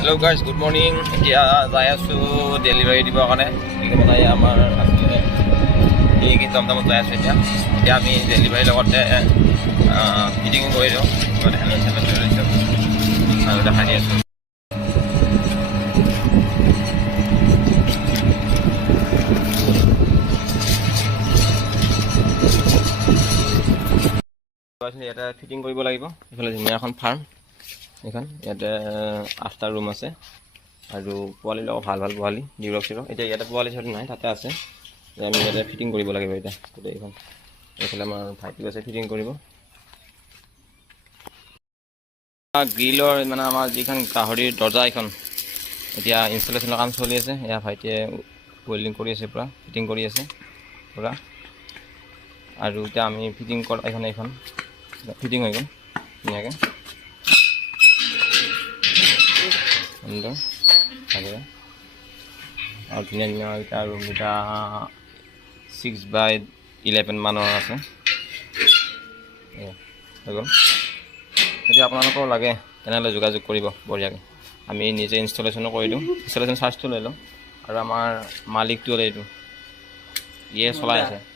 Hello guys, good morning. এতিয়া যাই আছো ডেলিভাৰী দিবৰ কাৰণে মানে আমাৰ আছিলে এই কি টমটমত যাই আছো এতিয়া আমি ডেলিভাৰীৰ লগতে ফিটিং কৰি দিওঁ মানে হেলমেট লৈ লৈছোঁ আৰু দেখাই দি আছোঁ। ইয়াতে ফিটিং কৰিব লাগিব। এইফালে ধুনীয়া এখন ফাৰ্ম, এইখন ইয়াতে 8টা ৰুম আছে আৰু পোৱালি লগত ভাল পোৱালি ডিউৰক্সিৰৰ। এতিয়া ইয়াতে পোৱালি চোৱালি নাই, তাতে আছে। আমি ইয়াতে ফিটিং কৰিব লাগিব এতিয়া গোটেইখন। এইফালে আমাৰ ভাইটি আছে ফিটিং কৰিব। গ্ৰিলৰ মানে আমাৰ যিখন গাহৰিৰ দৰ্জা এইখন এতিয়া ইনষ্টলেশ্যনৰ কাম চলি আছে। এয়া ভাইটিয়ে ৱেল্ডিং কৰি আছে, পূৰা ফিটিং কৰি আছে পূৰা। আৰু এতিয়া আমি ফিটিং কৰা এইখন ফিটিং হৈ গ'ল ধুনীয়াকৈ আৰু ধুনীয়া এটা ৰুম এটা 6x11 মানৰ আছে। হৈ গ'ল। যদি আপোনালোকৰ লাগে তেনেহ'লে যোগাযোগ কৰিব বঢ়িয়াকৈ। আমি নিজে ইনষ্টলেশ্যনো কৰি দিওঁ, ইনষ্টলেশ্যন চাৰ্জটো লৈ লওঁ। আৰু আমাৰ মালিকটো এইটো ইয়ে চলাই আছে।